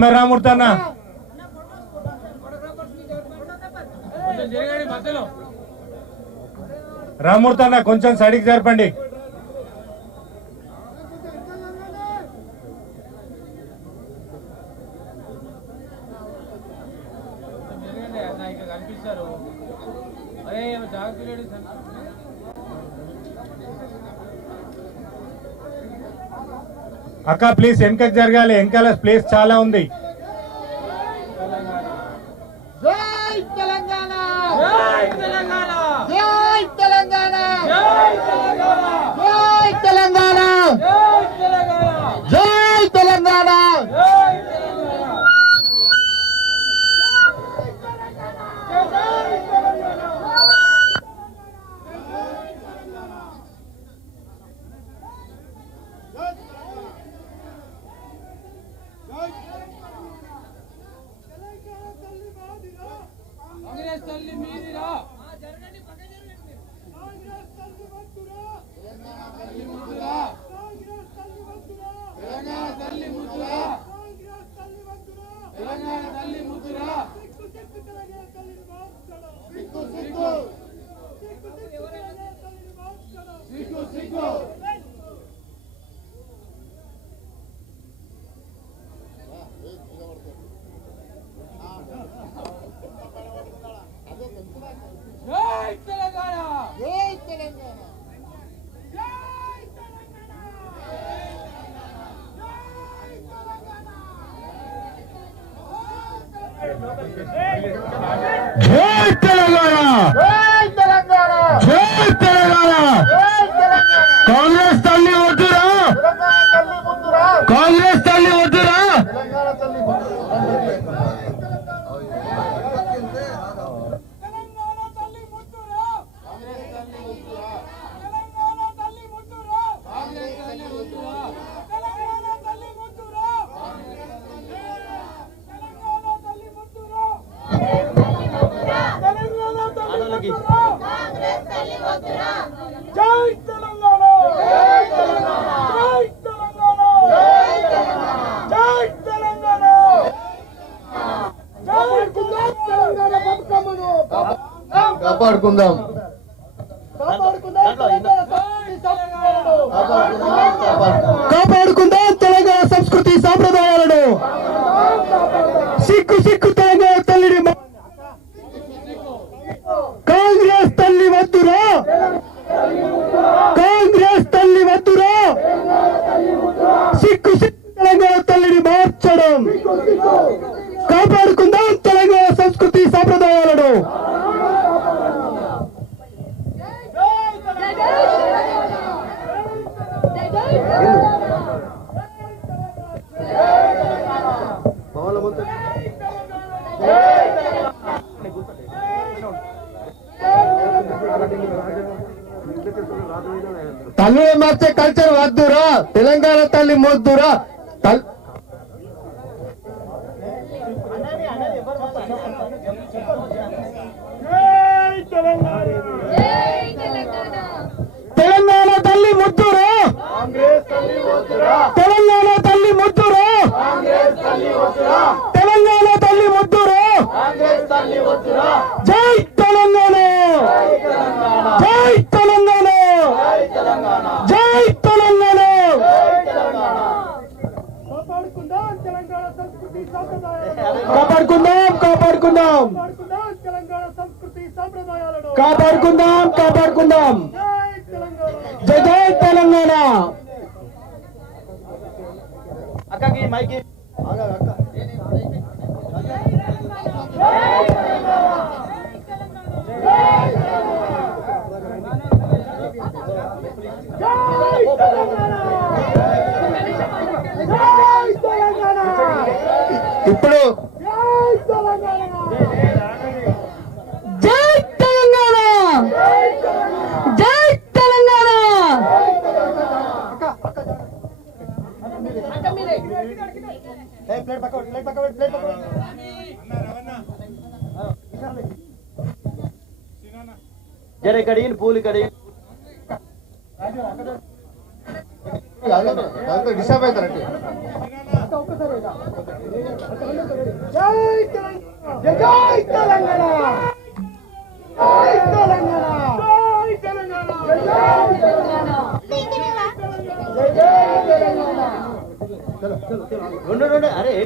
రామూర్తి అన్న రామూర్తి అన్న కొంచెం సైడ్కి జరపండి. అక్క ప్లీజ్ వెనకకి జరగాలి, వెనకాల ప్లేస్ చాలా ఉంది. జై తెలంగాణ, జై తెలంగాణ, జై తెలంగాణ, జై తెలంగాణ, జై తెలంగాణ, కాంగ్రెస్ తల్లి మీదిరా, జరగండి పక్క జరగండి. కాంగ్రెస్ తల్లి వద్దురా, తెలంగాణ తల్లి ముద్దురా, కాంగ్రెస్ తల్లి వద్దురా, తెలంగాణ తల్లి ముద్దురా, కాంగ్రెస్ తల్లి వద్దురా, తెలంగాణ తల్లి ముద్దురా. సిక్కు సిక్కు తెలంగాణ తల్లిని మార్చడం, సిక్కు సిక్కు సిక్కు సిక్కు తెలంగాణ తల్లిని మార్చడం, సిక్కు సిక్కు. జై తెలంగాణ, జై తెలంగాణ, జై తెలంగాణ, జై తెలంగాణ, జై తెలంగాణ, జై తెలంగాణ. జై తెలంగాణ. కాంగ్రెస్ తల్లి వద్దురా, తెలంగాణ తల్లి ముద్దురా, కాంగ్రెస్ తల్లి వద్దురా. తెలంగాణ తల్లి ముద్దురా, తెలంగాణ తల్లి ముద్దురా, కాంగ్రెస్ తల్లి ముద్దురా, తెలంగాణ తల్లి ముద్దురా, కాంగ్రెస్ తల్లి ముద్దురా, తెలంగాణ తల్లి ముద్దురా, తెలంగాణ తల్లి ముద్దురా, తెలంగాణ తల్లి ముద్దురా, కాంగ్రెస్ తల్లి ముద్దురా. జై తెలంగాణ, జై తెలంగాణ, జై తెలంగాణ, జై తెలంగాణ, జై తెలంగాణ. తెలంగాణ బతుకమ్మను కాపాడుకుందాం. కాపాడుకుందాం తెలంగాణ సంస్కృతి సాంప్రదాయాలను. సిక్కు సిక్కు తెలంగాణ తల్లిని కాంగ్రెస్ తల్లి వద్దురా, కాంగ్రెస్ తల్లి వద్దురా. సిక్కు సిక్కు తెలంగాణ తల్లిని మార్చడం. కాపాడుకుందాం తెలంగాణ సంస్కృతి సాంప్రదాయాలను. తల్లి మార్చే కల్చర్ వద్దురా, తెలంగాణ తల్లి మొద్దురా. తెలంగాణ తల్లి ముద్దురా, తెలంగాణ తల్లి ముద్దురా, తెలంగాణ తల్లి ముద్దురా. జై తెలంగాణ, జై తెలంగాణ, జై తెలంగాణ. కాపాడుకుందాం తెలంగాణ సంస్కృతి సాంప్రదాయాలను, కాపాడుకుందాం, కాపాడుకుందాం, కాపాడుకుందాం తెలంగాణ సంస్కృతి సాంప్రదాయాలను. కాపాడుకుందాం, కాపాడుకుందాం. జై తెలంగాణ. జై జై తెలంగాణ. అక్కకి మైకి ఇప్పుడు జై తెలంగాణ, జై తెలంగాణ. జర కడి పూలు కడి డిస్టర్బ్ అవుతారంటే జై తెలంగాణ జై తెలంగాణ జై తెలంగాణ జై తెలంగాణ జై తెలంగాణ జై తెలంగాణ రెండు అరే